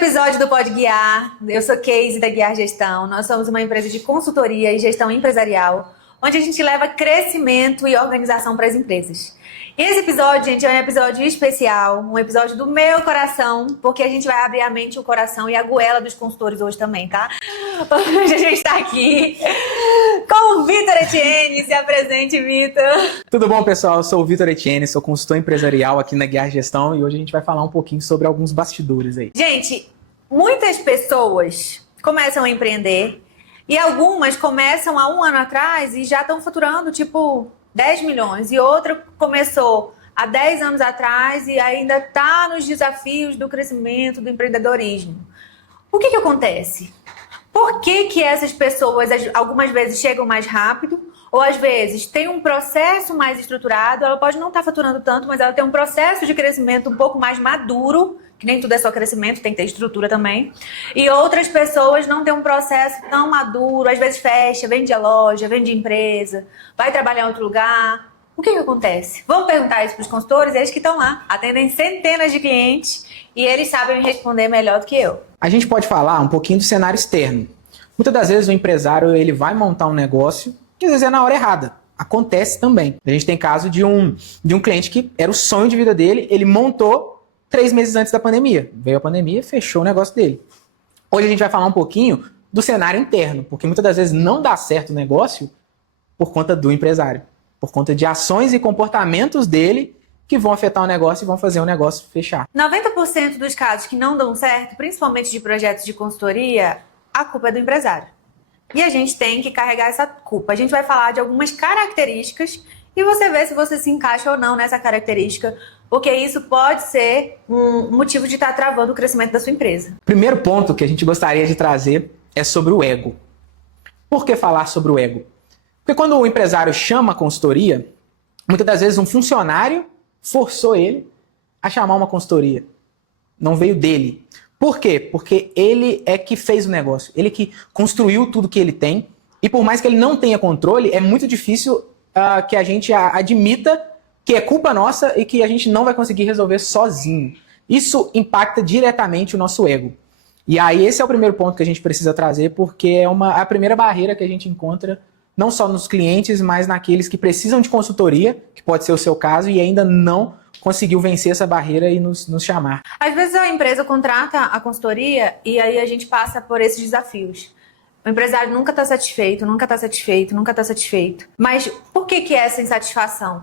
episódio do Pode Guiar. Eu sou Casey da Guiar Gestão. Nós somos uma empresa de consultoria e gestão empresarial, onde a gente leva crescimento e organização para as empresas. E esse episódio, gente, é um episódio especial, um episódio do meu coração, porque a gente vai abrir a mente, o coração e a goela dos consultores hoje também, tá? Hoje a gente está aqui com o Vitor Etienne. Se apresente, Vitor. Tudo bom, pessoal? Eu sou o Vitor Etienne, sou consultor empresarial aqui na Guiar Gestão e hoje a gente vai falar um pouquinho sobre alguns bastidores aí. Gente, muitas pessoas começam a empreender e algumas começam há um ano atrás e já estão faturando, tipo, 10 milhões. E outra começou há 10 anos atrás e ainda está nos desafios do crescimento, do empreendedorismo. O que acontece? Por que essas pessoas algumas vezes chegam mais rápido ou às vezes tem um processo mais estruturado? Ela pode não estar faturando tanto, mas ela tem um processo de crescimento um pouco mais maduro, que nem tudo é só crescimento, tem que ter estrutura também. E outras pessoas não têm um processo tão maduro, às vezes fecha, vende a loja, vende a empresa, vai trabalhar em outro lugar. O que acontece? Vamos perguntar isso para os consultores, eles que estão lá, atendem centenas de clientes e eles sabem me responder melhor do que eu. A gente pode falar um pouquinho do cenário externo. Muitas das vezes o empresário ele vai montar um negócio que às vezes é na hora errada. Acontece também. A gente tem caso de um cliente que era o sonho de vida dele, ele montou 3 meses antes da pandemia. Veio a pandemia e fechou o negócio dele. Hoje a gente vai falar um pouquinho do cenário interno, porque muitas das vezes não dá certo o negócio por conta do empresário, por conta de ações e comportamentos dele que vão afetar o negócio e vão fazer o negócio fechar. 90% dos casos que não dão certo, principalmente de projetos de consultoria, a culpa é do empresário. E a gente tem que carregar essa culpa. A gente vai falar de algumas características e você vê se você se encaixa ou não nessa característica, porque isso pode ser um motivo de estar travando o crescimento da sua empresa. Primeiro ponto que a gente gostaria de trazer é sobre o ego. Por que falar sobre o ego? Porque quando o empresário chama a consultoria, muitas das vezes um funcionário forçou ele a chamar uma consultoria. Não veio dele. Por quê? Porque ele é que fez o negócio. Ele que construiu tudo que ele tem. E por mais que ele não tenha controle, é muito difícil que a gente admita que é culpa nossa e que a gente não vai conseguir resolver sozinho. Isso impacta diretamente o nosso ego. E aí esse é o primeiro ponto que a gente precisa trazer, porque é a primeira barreira que a gente encontra não só nos clientes, mas naqueles que precisam de consultoria, que pode ser o seu caso, e ainda não conseguiu vencer essa barreira e nos chamar. Às vezes a empresa contrata a consultoria e aí a gente passa por esses desafios. O empresário nunca está satisfeito, nunca está satisfeito, nunca está satisfeito. Mas por que é essa insatisfação?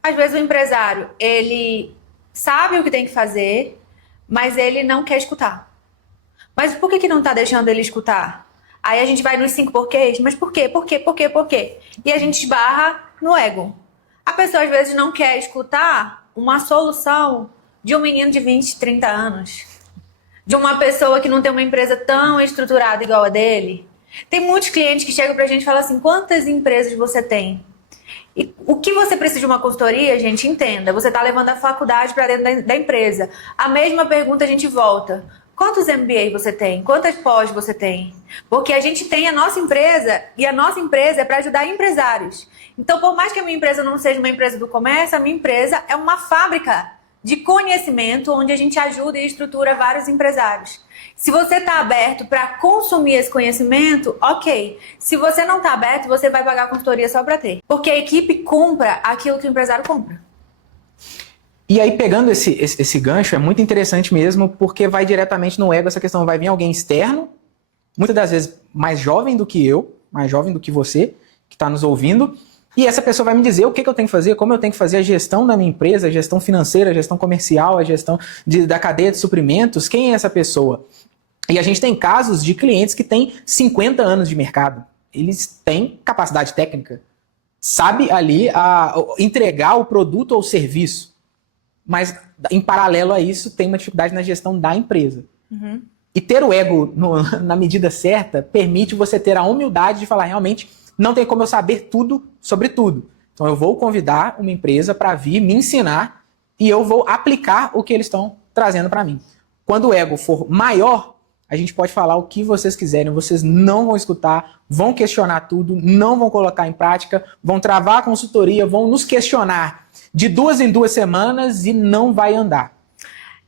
Às vezes o empresário, ele sabe o que tem que fazer, mas ele não quer escutar. Mas por que não está deixando ele escutar? Aí a gente vai nos 5 porquês, mas por quê? Por quê? Por quê? Por quê? E a gente esbarra no ego. A pessoa às vezes não quer escutar uma solução de um menino de 20, 30 anos. De uma pessoa que não tem uma empresa tão estruturada igual a dele. Tem muitos clientes que chegam pra gente e falam assim, quantas empresas você tem? E o que você precisa de uma consultoria, gente, entenda. Você tá levando a faculdade para dentro da empresa. A mesma pergunta a gente volta. Quantos MBA você tem? Quantas pós você tem? Porque a gente tem a nossa empresa e a nossa empresa é para ajudar empresários. Então, por mais que a minha empresa não seja uma empresa do comércio, a minha empresa é uma fábrica de conhecimento onde a gente ajuda e estrutura vários empresários. Se você está aberto para consumir esse conhecimento, ok. Se você não está aberto, você vai pagar a consultoria só para ter. Porque a equipe compra aquilo que o empresário compra. E aí, pegando esse gancho, é muito interessante mesmo, porque vai diretamente no ego essa questão. Vai vir alguém externo, muitas das vezes mais jovem do que eu, mais jovem do que você, que está nos ouvindo, e essa pessoa vai me dizer o que eu tenho que fazer, como eu tenho que fazer a gestão da minha empresa, a gestão financeira, a gestão comercial, a gestão da cadeia de suprimentos. Quem é essa pessoa? E a gente tem casos de clientes que têm 50 anos de mercado. Eles têm capacidade técnica, sabe ali entregar o produto ou o serviço. Mas, em paralelo a isso, tem uma dificuldade na gestão da empresa. Uhum. E ter o ego na medida certa permite você ter a humildade de falar, realmente, não tem como eu saber tudo sobre tudo. Então, eu vou convidar uma empresa para vir me ensinar e eu vou aplicar o que eles estão trazendo para mim. Quando o ego for maior, a gente pode falar o que vocês quiserem, vocês não vão escutar, vão questionar tudo, não vão colocar em prática, vão travar a consultoria, vão nos questionar de 2 em 2 semanas e não vai andar.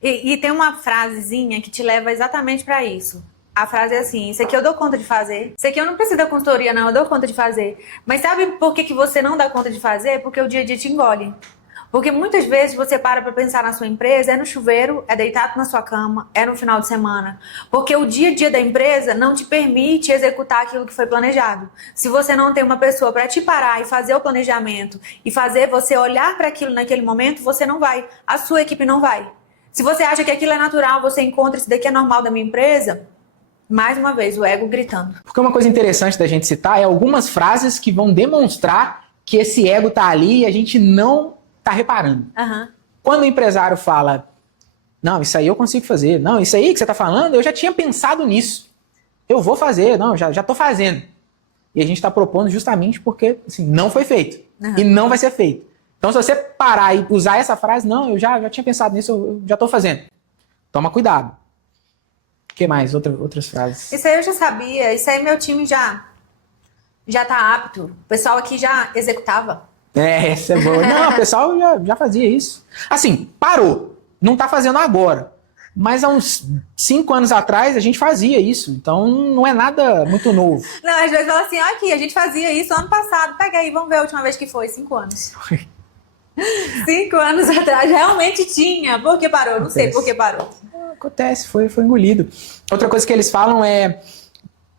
E tem uma frasezinha que te leva exatamente para isso. A frase é assim: isso aqui eu dou conta de fazer. Isso aqui eu não preciso da consultoria, não, eu dou conta de fazer. Mas sabe por que você não dá conta de fazer? Porque o dia a dia te engole. Porque muitas vezes você para pensar na sua empresa, é no chuveiro, é deitado na sua cama, é no final de semana. Porque o dia a dia da empresa não te permite executar aquilo que foi planejado. Se você não tem uma pessoa para te parar e fazer o planejamento e fazer você olhar para aquilo naquele momento, você não vai. A sua equipe não vai. Se você acha que aquilo é natural, você encontra isso daqui é normal da minha empresa, mais uma vez, o ego gritando. Porque uma coisa interessante da gente citar é algumas frases que vão demonstrar que esse ego tá ali e a gente não tá reparando. Uhum. Quando o empresário fala, não, isso aí eu consigo fazer, não, isso aí que você tá falando, eu já tinha pensado nisso. Eu vou fazer, não, já tô fazendo. E a gente tá propondo justamente porque assim, não foi feito. E não vai ser feito. Então, se você parar e usar essa frase, não, eu já tinha pensado nisso, eu já tô fazendo. Toma cuidado. O que mais? Outras frases? Isso aí eu já sabia, isso aí meu time já tá apto. O pessoal aqui já executava. Essa é boa. Não, o pessoal já fazia isso. Assim, parou. Não tá fazendo agora. Mas há uns 5 anos atrás a gente fazia isso. Então não é nada muito novo. Não, às vezes fala assim, aqui, a gente fazia isso ano passado. Pega aí, vamos ver a última vez que foi. 5 anos. 5 anos atrás realmente tinha. Por que parou? Não sei por que parou. Acontece, foi engolido. Outra coisa que eles falam é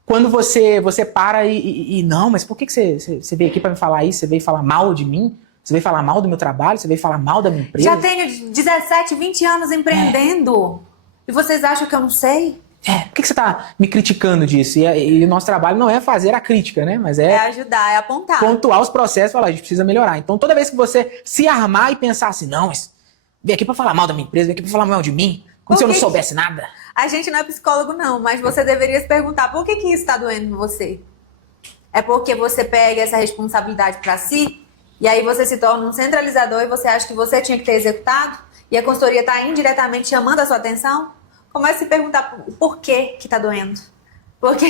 quando você para e não, mas por que você veio aqui para me falar isso? Você veio falar mal de mim? Você veio falar mal do meu trabalho? Você veio falar mal da minha empresa? Já tenho 17, 20 anos empreendendo. E vocês acham que eu não sei? Por que você está me criticando disso? E o nosso trabalho não é fazer a crítica, né? Mas é ajudar, é apontar. Pontuar os processos e falar, a gente precisa melhorar. Então, toda vez que você se armar e pensar assim, não, mas vem aqui para falar mal da minha empresa, vem aqui para falar mal de mim, como se eu não soubesse nada. A gente não é psicólogo, não, mas você deveria se perguntar por que isso está doendo em você? É porque você pega essa responsabilidade para si e aí você se torna um centralizador e você acha que você tinha que ter executado e a consultoria está indiretamente chamando a sua atenção? Comece a se perguntar por que está doendo. Porque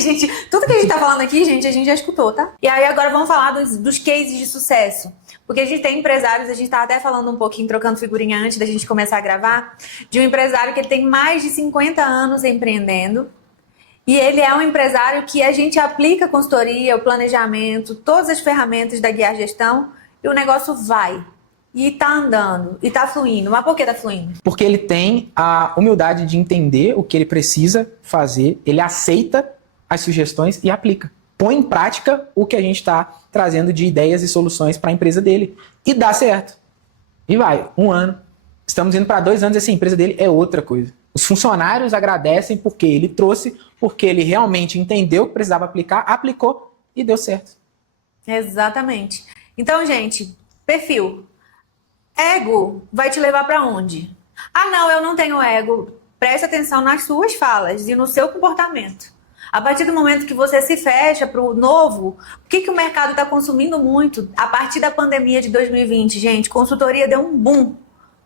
tudo que a gente tá falando aqui, gente, a gente já escutou, tá? E aí agora vamos falar dos cases de sucesso. Porque a gente tem empresários, a gente tá até falando um pouquinho, trocando figurinha antes da gente começar a gravar, de um empresário que ele tem mais de 50 anos empreendendo. E ele é um empresário que a gente aplica a consultoria, o planejamento, todas as ferramentas da Guiar Gestão e o negócio vai. E tá andando, e tá fluindo. Mas por que tá fluindo? Porque ele tem a humildade de entender o que ele precisa fazer, ele aceita as sugestões e aplica. Põe em prática o que a gente está trazendo de ideias e soluções para a empresa dele. E dá certo. E vai, 1 ano. Estamos indo para 2 anos e essa empresa dele é outra coisa. Os funcionários agradecem porque ele trouxe, porque ele realmente entendeu que precisava aplicar, aplicou e deu certo. Exatamente. Então, gente, perfil. Ego vai te levar para onde? Ah, não, eu não tenho ego. Preste atenção nas suas falas e no seu comportamento. A partir do momento que você se fecha para o novo, o que o mercado está consumindo muito? A partir da pandemia de 2020, gente, consultoria deu um boom.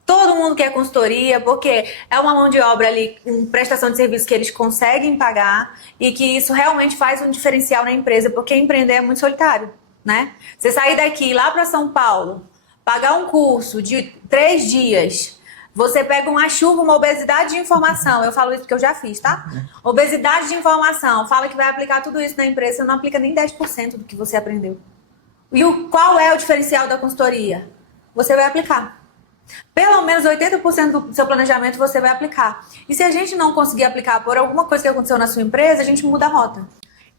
Todo mundo quer consultoria, porque é uma mão de obra ali, uma prestação de serviço que eles conseguem pagar e que isso realmente faz um diferencial na empresa, porque empreender é muito solitário, né? Você sair daqui lá para São Paulo, pagar um curso de 3 dias, você pega uma chuva, uma obesidade de informação. Eu falo isso porque eu já fiz, tá? Obesidade de informação. Fala que vai aplicar tudo isso na empresa, você não aplica nem 10% do que você aprendeu. E qual é o diferencial da consultoria? Você vai aplicar. Pelo menos 80% do seu planejamento você vai aplicar. E se a gente não conseguir aplicar por alguma coisa que aconteceu na sua empresa, a gente muda a rota.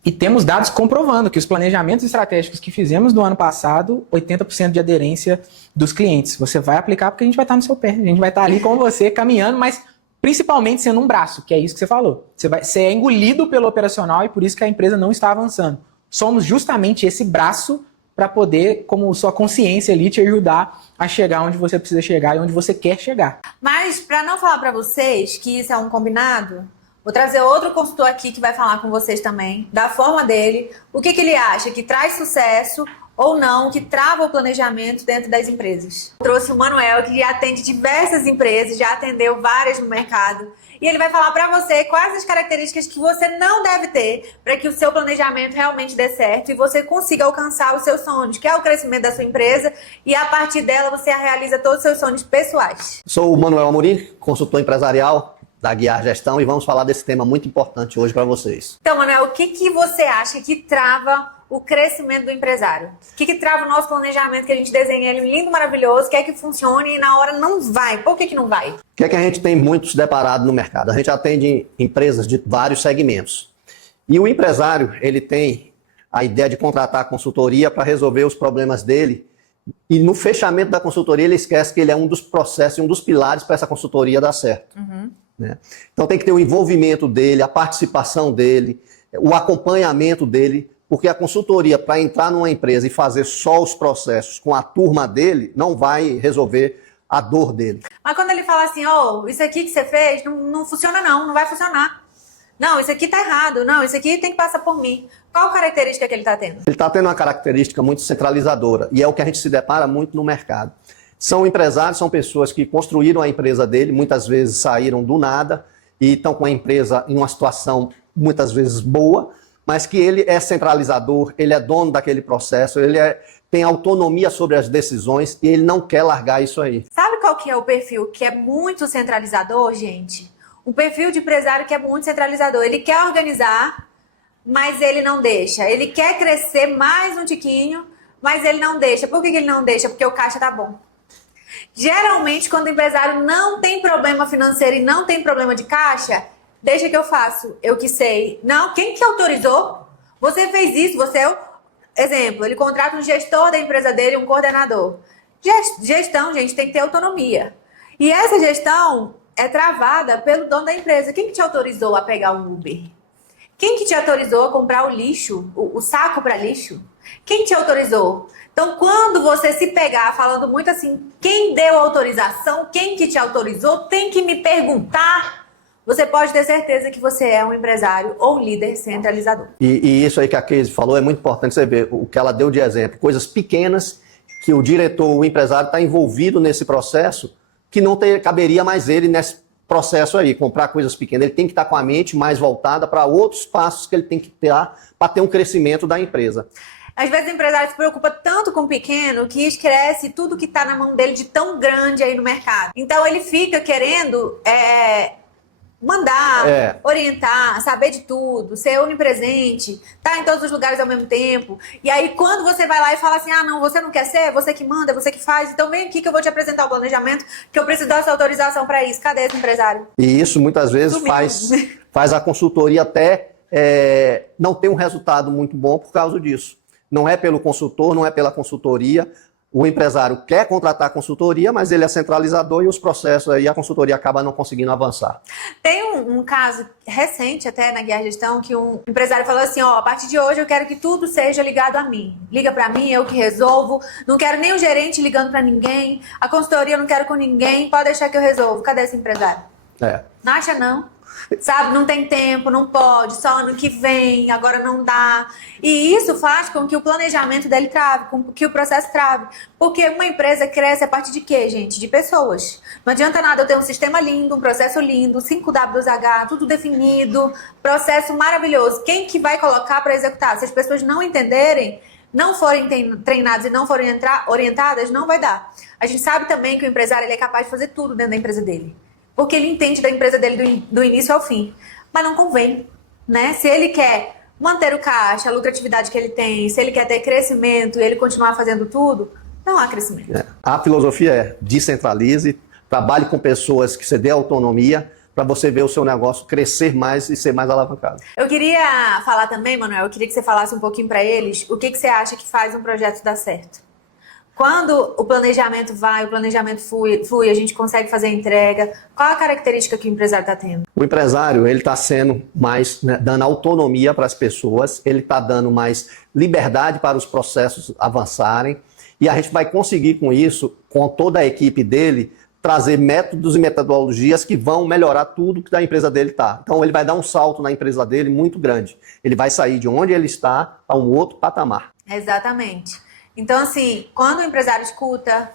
E temos dados comprovando que os planejamentos estratégicos que fizemos no ano passado, 80% de aderência dos clientes. Você vai aplicar porque a gente vai estar no seu pé. A gente vai estar ali com você, caminhando, mas principalmente sendo um braço, que é isso que você falou. Você é engolido pelo operacional e por isso que a empresa não está avançando. Somos justamente esse braço para poder, como sua consciência ali, te ajudar a chegar onde você precisa chegar e onde você quer chegar. Mas, para não falar para vocês que isso é um combinado, vou trazer outro consultor aqui que vai falar com vocês também, da forma dele, o que ele acha que traz sucesso, ou não que trava o planejamento dentro das empresas. Eu trouxe o Manuel, que atende diversas empresas, já atendeu várias no mercado, e ele vai falar para você quais as características que você não deve ter para que o seu planejamento realmente dê certo e você consiga alcançar os seus sonhos, que é o crescimento da sua empresa, e a partir dela você realiza todos os seus sonhos pessoais. Sou o Manuel Amorim, consultor empresarial da Guiar Gestão, e vamos falar desse tema muito importante hoje para vocês. Então, Manuel, o que você acha que trava o crescimento do empresário? O que trava o nosso planejamento, que a gente desenha ele lindo, maravilhoso, quer que funcione e na hora não vai? Por que não vai? O que é que a gente tem muito se deparado no mercado? A gente atende empresas de vários segmentos. E o empresário, ele tem a ideia de contratar a consultoria para resolver os problemas dele. E no fechamento da consultoria, ele esquece que ele é um dos processos, um dos pilares para essa consultoria dar certo. Né? Então tem que ter o envolvimento dele, a participação dele, o acompanhamento dele, porque a consultoria, para entrar numa empresa e fazer só os processos com a turma dele, não vai resolver a dor dele. Mas quando ele fala assim, isso aqui que você fez não funciona não vai funcionar. Não, isso aqui tá errado. Não, isso aqui tem que passar por mim. Qual característica que ele está tendo? Ele está tendo uma característica muito centralizadora, e é o que a gente se depara muito no mercado. São empresários, são pessoas que construíram a empresa dele, muitas vezes saíram do nada e estão com a empresa em uma situação muitas vezes boa, mas que ele é centralizador, ele é dono daquele processo, tem autonomia sobre as decisões e ele não quer largar isso aí. Sabe qual que é o perfil que é muito centralizador, gente? Um perfil de empresário que é muito centralizador. Ele quer organizar, mas ele não deixa. Ele quer crescer mais um tiquinho, mas ele não deixa. Por que ele não deixa? Porque o caixa tá bom. Geralmente, quando o empresário não tem problema financeiro e não tem problema de caixa, deixa que eu faço, eu que sei. Não, quem que autorizou? Você fez isso, você é o... Exemplo, ele contrata um gestor da empresa dele, um coordenador. Gestão, gente, tem que ter autonomia. E essa gestão é travada pelo dono da empresa. Quem que te autorizou a pegar o Uber? Quem que te autorizou a comprar o lixo, o saco para lixo? Quem te autorizou? Então, quando você se pegar falando muito assim, quem deu autorização, quem que te autorizou, tem que me perguntar, você pode ter certeza que você é um empresário ou um líder centralizador. E isso aí que a Casey falou é muito importante você ver o que ela deu de exemplo. Coisas pequenas que o diretor, o empresário está envolvido nesse processo, que não caberia mais ele nesse processo aí, comprar coisas pequenas. Ele tem que estar com a mente mais voltada para outros passos que ele tem que ter para ter um crescimento da empresa. Às vezes o empresário se preocupa tanto com o pequeno que esquece tudo que está na mão dele de tão grande aí no mercado. Então ele fica querendo mandar, orientar, saber de tudo, ser onipresente, tá em todos os lugares ao mesmo tempo. E aí quando você vai lá e fala assim, não, você não quer ser, você que manda, você que faz, então vem aqui que eu vou te apresentar o planejamento, que eu preciso dar essa autorização para isso. Cadê esse empresário? E isso muitas vezes faz a consultoria até não ter um resultado muito bom por causa disso. Não é pelo consultor, não é pela consultoria. O empresário quer contratar a consultoria, mas ele é centralizador e os processos aí, a consultoria acaba não conseguindo avançar. Tem um caso recente até na Guiar Gestão que um empresário falou assim, a partir de hoje eu quero que tudo seja ligado a mim. Liga pra mim, eu que resolvo. Não quero nem o gerente ligando pra ninguém. A consultoria eu não quero com ninguém. Pode deixar que eu resolvo. Cadê esse empresário? Não acha não? Sabe, não tem tempo, não pode, só ano que vem, agora não dá. E isso faz com que o planejamento dele trave, com que o processo trave. Porque uma empresa cresce a partir de quê, gente? De pessoas. Não adianta nada eu ter um sistema lindo, um processo lindo, 5W2H, tudo definido, processo maravilhoso. Quem que vai colocar para executar? Se as pessoas não entenderem, não forem treinadas e não forem orientadas, não vai dar. A gente sabe também que o empresário ele é capaz de fazer tudo dentro da empresa dele. Porque ele entende da empresa dele do início ao fim. Mas não convém, né? Se ele quer manter o caixa, a lucratividade que ele tem, se ele quer ter crescimento e ele continuar fazendo tudo, não há crescimento. A filosofia é descentralize, trabalhe com pessoas que você dê autonomia para você ver o seu negócio crescer mais e ser mais alavancado. Eu queria falar também, Manuel, eu queria que você falasse um pouquinho para eles o que você acha que faz um projeto dar certo. Quando o planejamento flui, a gente consegue fazer a entrega. Qual a característica que o empresário está tendo? O empresário, ele está sendo mais, dando autonomia para as pessoas, ele está dando mais liberdade para os processos avançarem, e a gente vai conseguir com isso, com toda a equipe dele, trazer métodos e metodologias que vão melhorar tudo que da empresa dele está. Então ele vai dar um salto na empresa dele muito grande. Ele vai sair de onde ele está a um outro patamar. Exatamente. Então, assim, quando o empresário escuta,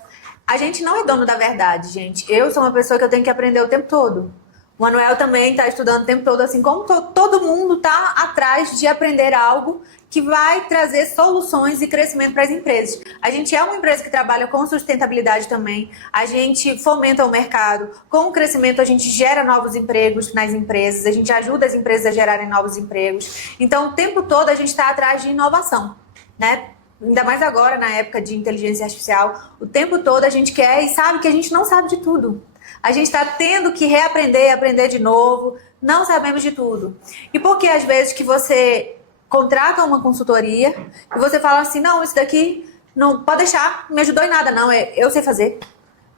a gente não é dono da verdade, gente. Eu sou uma pessoa que eu tenho que aprender o tempo todo. O Manuel também está estudando o tempo todo, assim como todo mundo está atrás de aprender algo que vai trazer soluções e crescimento para as empresas. A gente é uma empresa que trabalha com sustentabilidade também, a gente fomenta o mercado, com o crescimento a gente gera novos empregos nas empresas, a gente ajuda as empresas a gerarem novos empregos. Então, o tempo todo a gente está atrás de inovação, né? Ainda mais agora, na época de inteligência artificial, o tempo todo a gente quer e sabe que a gente não sabe de tudo. A gente está tendo que reaprender, aprender de novo, não sabemos de tudo. E por que às vezes que você contrata uma consultoria e você fala assim, não, isso daqui não pode deixar, não me ajudou em nada, não, eu sei fazer.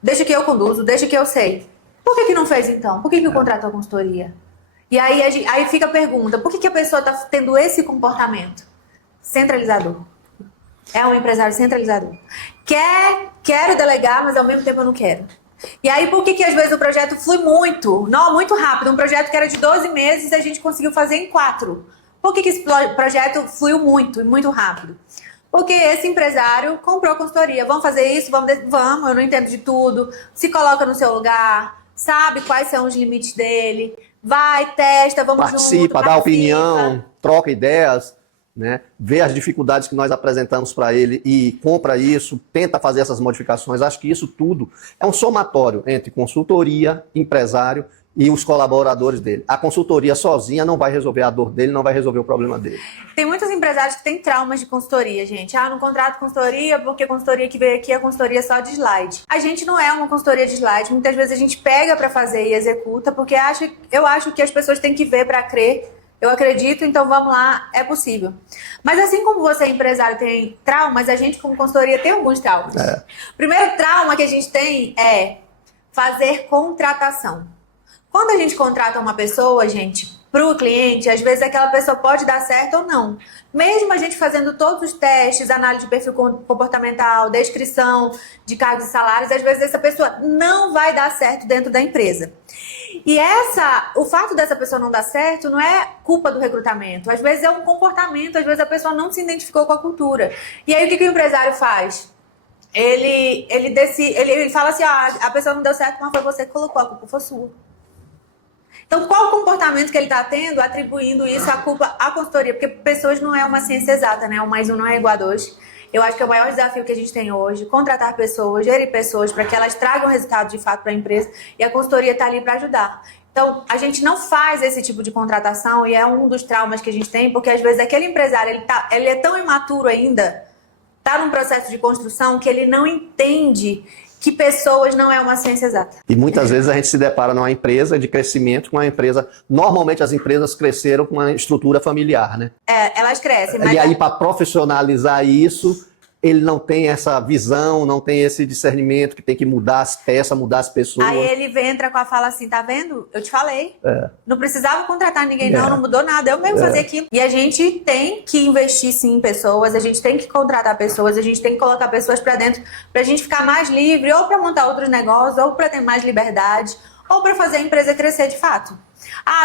Deixa que eu conduzo, deixa que eu sei. Por que não fez então? Por que contratou a consultoria? E aí fica a pergunta, por que a pessoa está tendo esse comportamento? Centralizador. É um empresário centralizador. Quero delegar, mas ao mesmo tempo eu não quero. E aí, por que às vezes o projeto flui muito? Não, muito rápido. Um projeto que era de 12 meses, a gente conseguiu fazer em 4. Por que esse projeto fluiu muito e muito rápido? Porque esse empresário comprou a consultoria. Vamos fazer isso? Vamos, eu não entendo de tudo. Se coloca no seu lugar, sabe quais são os limites dele. Vai, testa, vamos participa, junto. Dá opinião, troca ideias. Né? Vê as dificuldades que nós apresentamos para ele e compra isso, tenta fazer essas modificações. Acho que isso tudo é um somatório entre consultoria, empresário e os colaboradores dele. A consultoria sozinha não vai resolver a dor dele, não vai resolver o problema dele. Tem muitos empresários que têm traumas de consultoria, gente. Não contrato consultoria porque a consultoria que veio aqui é consultoria só de slide. A gente não é uma consultoria de slide. Muitas vezes a gente pega para fazer e executa porque eu acho que as pessoas têm que ver para crer. Eu acredito, então vamos lá, é possível. Mas assim como você, empresário, tem traumas, a gente, como consultoria, tem alguns traumas. O primeiro trauma que a gente tem é fazer contratação. Quando a gente contrata uma pessoa, gente, para o cliente, às vezes aquela pessoa pode dar certo ou não. Mesmo a gente fazendo todos os testes, análise de perfil comportamental, descrição de cargos e salários, às vezes essa pessoa não vai dar certo dentro da empresa. E o fato dessa pessoa não dar certo não é culpa do recrutamento. Às vezes é um comportamento, às vezes a pessoa não se identificou com a cultura. E aí o que o empresário faz? Ele fala assim, a pessoa não deu certo, mas foi você que colocou, a culpa foi sua. Então, qual o comportamento que ele está tendo, atribuindo isso à culpa à consultoria? Porque pessoas não é uma ciência exata, né? 1 mais 1 não é igual a 2. Eu acho que é o maior desafio que a gente tem hoje, contratar pessoas, gerir pessoas, para que elas tragam resultado de fato para a empresa, e a consultoria está ali para ajudar. Então, a gente não faz esse tipo de contratação, e é um dos traumas que a gente tem, porque às vezes aquele empresário, ele é tão imaturo ainda, está num processo de construção, que ele não entende que pessoas não é uma ciência exata. E muitas vezes a gente se depara numa empresa de crescimento, com uma empresa... Normalmente as empresas cresceram com uma estrutura familiar, né? Elas crescem. Mas e aí, para profissionalizar isso, ele não tem essa visão, não tem esse discernimento que tem que mudar as peças, mudar as pessoas. Aí ele entra com a fala assim, tá vendo? Eu te falei. Não precisava contratar ninguém não mudou nada, eu mesmo fazia aquilo. E a gente tem que investir sim em pessoas, a gente tem que contratar pessoas, a gente tem que colocar pessoas pra dentro pra gente ficar mais livre, ou pra montar outros negócios, ou pra ter mais liberdade, ou pra fazer a empresa crescer de fato.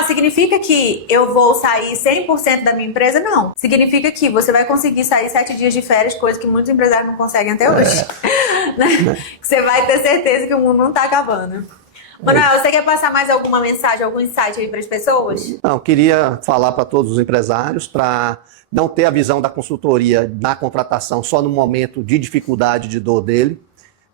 Significa que eu vou sair 100% da minha empresa? Não. Significa que você vai conseguir sair 7 dias de férias, coisa que muitos empresários não conseguem até hoje. Que você vai ter certeza que o mundo não está acabando. Manuel, você quer passar mais alguma mensagem, algum insight aí para as pessoas? Não, queria falar para todos os empresários para não ter a visão da consultoria na contratação só no momento de dificuldade, de dor dele.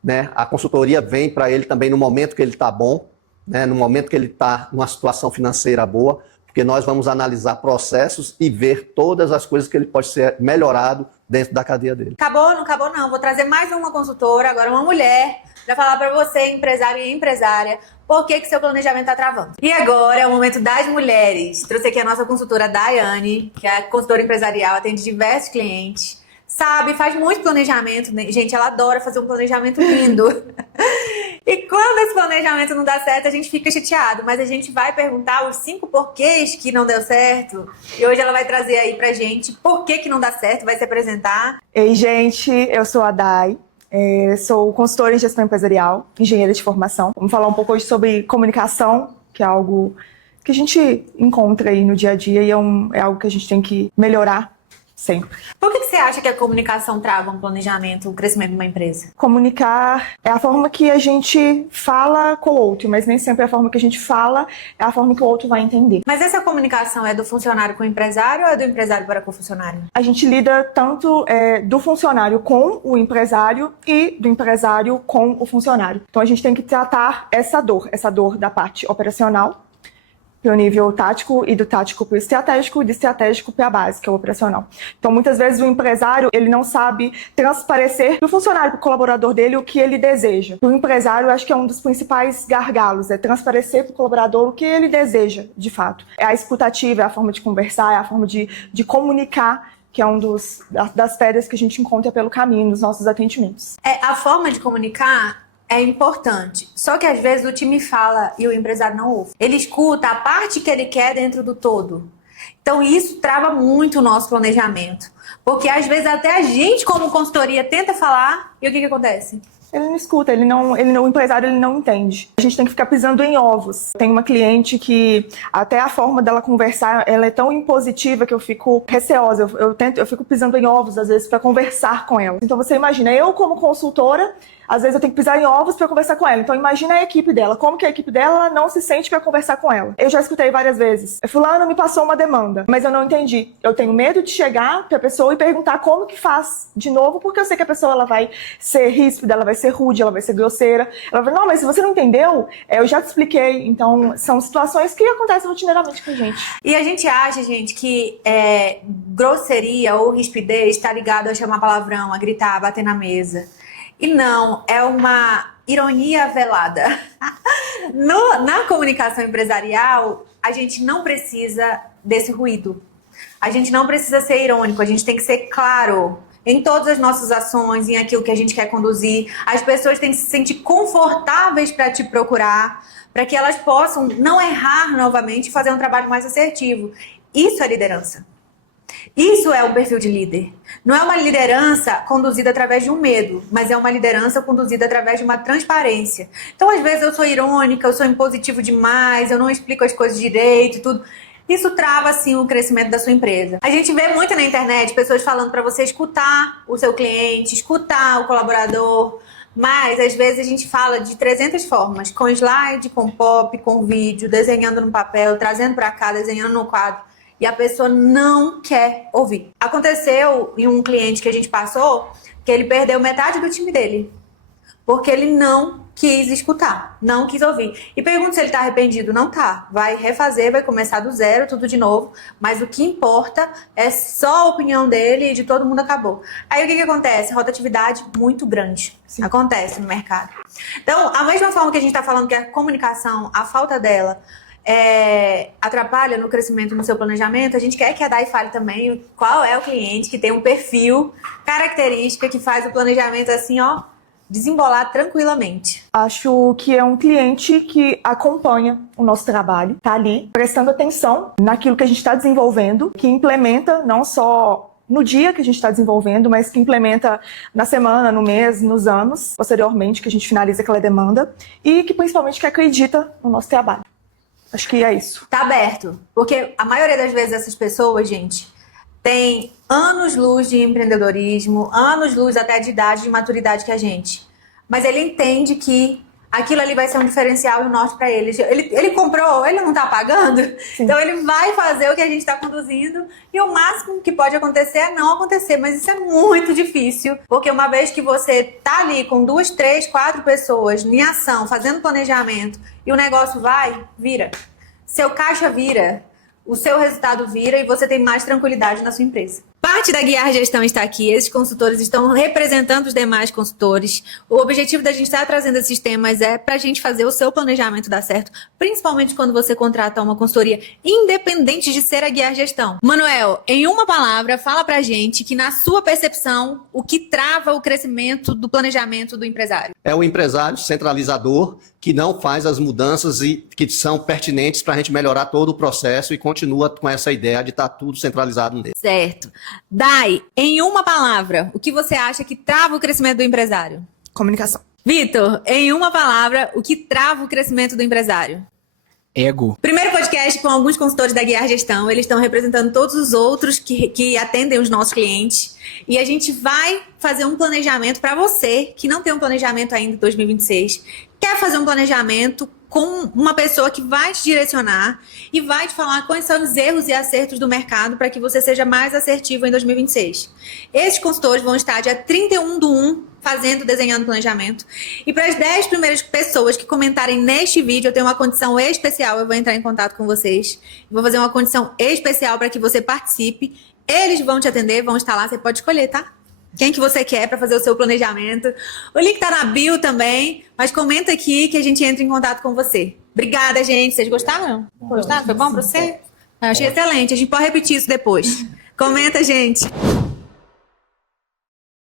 Né? A consultoria vem para ele também no momento que ele está bom. Né, no momento que ele está numa situação financeira boa, porque nós vamos analisar processos e ver todas as coisas que ele pode ser melhorado dentro da cadeia dele. Acabou? Não acabou não. Vou trazer mais uma consultora, agora uma mulher, para falar para você, empresário e empresária, por que seu planejamento está travando. E agora é o momento das mulheres. Trouxe aqui a nossa consultora Daiane, que é consultora empresarial, atende diversos clientes. Sabe, faz muito planejamento, né? Gente, ela adora fazer um planejamento lindo. E quando esse planejamento não dá certo, a gente fica chateado, mas a gente vai perguntar os 5 porquês que não deu certo. E hoje ela vai trazer aí pra gente por que não dá certo, vai se apresentar. Ei, gente, eu sou a Dai, sou consultora em gestão empresarial, engenheira de formação. Vamos falar um pouco hoje sobre comunicação, que é algo que a gente encontra aí no dia a dia e é algo que a gente tem que melhorar sempre. Por que você acha que a comunicação trava um planejamento, o crescimento de uma empresa? Comunicar é a forma que a gente fala com o outro, mas nem sempre a forma que a gente fala é a forma que o outro vai entender. Mas essa comunicação é do funcionário com o empresário ou é do empresário para com o funcionário? A gente lida tanto do funcionário com o empresário e do empresário com o funcionário. Então a gente tem que tratar essa dor da parte operacional, pelo nível tático, e do tático para o estratégico, e do estratégico para a base, que é o operacional. Então, muitas vezes, o empresário ele não sabe transparecer para o funcionário, para o colaborador dele, o que ele deseja. Para o empresário, eu acho que é um dos principais gargalos, é transparecer para o colaborador o que ele deseja, de fato. É a escutativa, é a forma de conversar, é a forma de comunicar, que é das pedras que a gente encontra pelo caminho nos nossos atendimentos. A forma de comunicar é importante. Só que às vezes o time fala e o empresário não ouve. Ele escuta a parte que ele quer dentro do todo. Então isso trava muito o nosso planejamento. Porque às vezes até a gente, como consultoria, tenta falar e o que acontece? Ele não escuta, o empresário ele não entende. A gente tem que ficar pisando em ovos. Tem uma cliente que até a forma dela conversar, ela é tão impositiva que eu fico receosa. Eu fico pisando em ovos às vezes para conversar com ela. Então você imagina, eu como consultora, às vezes eu tenho que pisar em ovos para conversar com ela. Então imagina a equipe dela, como que a equipe dela não se sente para conversar com ela. Eu já escutei várias vezes. Fulano me passou uma demanda, mas eu não entendi. Eu tenho medo de chegar para a pessoa e perguntar como que faz de novo, porque eu sei que a pessoa ela vai ser ríspida, ela vai ser rude, ela vai ser grosseira. Ela vai, não, mas se você não entendeu, eu já te expliquei. Então são situações que acontecem rotineiramente com a gente. E a gente acha, gente, que grosseria ou rispidez está ligado a chamar palavrão, a gritar, a bater na mesa. E não, é uma ironia velada. Na comunicação empresarial, a gente não precisa desse ruído. A gente não precisa ser irônico, a gente tem que ser claro em todas as nossas ações, em aquilo que a gente quer conduzir. As pessoas têm que se sentir confortáveis para te procurar, para que elas possam não errar novamente e fazer um trabalho mais assertivo. Isso é liderança. Isso é o perfil de líder. Não é uma liderança conduzida através de um medo, mas é uma liderança conduzida através de uma transparência. Então, às vezes, eu sou irônica, eu sou impositivo demais, eu não explico as coisas direito, tudo. Isso trava, assim, o crescimento da sua empresa. A gente vê muito na internet pessoas falando para você escutar o seu cliente, escutar o colaborador, mas, às vezes, a gente fala de 300 formas, com slide, com pop, com vídeo, desenhando no papel, trazendo para cá, desenhando no quadro. E a pessoa não quer ouvir. Aconteceu em um cliente que a gente passou que ele perdeu metade do time dele. Porque ele não quis escutar, não quis ouvir. E pergunto se ele está arrependido. Não tá. Vai refazer, vai começar do zero, tudo de novo. Mas o que importa é só a opinião dele e de todo mundo acabou. Aí o que acontece? Rotatividade muito grande. Sim. Acontece no mercado. Então, a mesma forma que a gente está falando que a comunicação, a falta dela, atrapalha no crescimento no seu planejamento, a gente quer que a Dai fale também qual é o cliente que tem um perfil, característica que faz o planejamento assim, ó, desembolar tranquilamente. Acho que é um cliente que acompanha o nosso trabalho, tá ali prestando atenção naquilo que a gente está desenvolvendo, que implementa não só no dia que a gente está desenvolvendo, mas que implementa na semana, no mês, nos anos, posteriormente, que a gente finaliza aquela demanda e que principalmente que acredita no nosso trabalho. Acho que é isso. Tá aberto. Porque a maioria das vezes essas pessoas, gente, tem anos-luz de empreendedorismo, anos-luz até de idade, de maturidade que a gente. Mas ele entende que aquilo ali vai ser um diferencial e um norte para ele. Ele comprou, ele não tá pagando, sim. Então ele vai fazer o que a gente está conduzindo e o máximo que pode acontecer é não acontecer, mas isso é muito difícil, porque uma vez que você tá ali com 2, 3, 4 pessoas em ação, fazendo planejamento e o negócio vira. Seu caixa vira, o seu resultado vira e você tem mais tranquilidade na sua empresa. Parte da Guiar Gestão está aqui, esses consultores estão representando os demais consultores. O objetivo da gente estar trazendo esses temas é para a gente fazer o seu planejamento dar certo, principalmente quando você contrata uma consultoria independente de ser a Guiar Gestão. Manuel, em uma palavra, fala pra gente que na sua percepção, o que trava o crescimento do planejamento do empresário? É o empresário centralizador que não faz as mudanças e que são pertinentes para a gente melhorar todo o processo e continua com essa ideia de estar tudo centralizado nele. Certo. Dai, em uma palavra, o que você acha que trava o crescimento do empresário? Comunicação. Vitor, em uma palavra, o que trava o crescimento do empresário? Ego. Primeiro podcast com alguns consultores da Guiar Gestão. Eles estão representando todos os outros que atendem os nossos clientes. E a gente vai fazer um planejamento para você que não tem um planejamento ainda em 2026. Quer fazer um planejamento com uma pessoa que vai te direcionar e vai te falar quais são os erros e acertos do mercado para que você seja mais assertivo em 2026. Esses consultores vão estar dia 31/1 desenhando planejamento. E para as 10 primeiras pessoas que comentarem neste vídeo, eu tenho uma condição especial. Eu vou entrar em contato com vocês. Vou fazer uma condição especial para que você participe. Eles vão te atender, vão estar lá. Você pode escolher, tá? Quem que você quer para fazer o seu planejamento. O link tá na bio também. Mas comenta aqui que a gente entra em contato com você. Obrigada, gente. Vocês gostaram? Gostaram? Foi bom para você? Eu achei excelente. A gente pode repetir isso depois. Comenta, gente.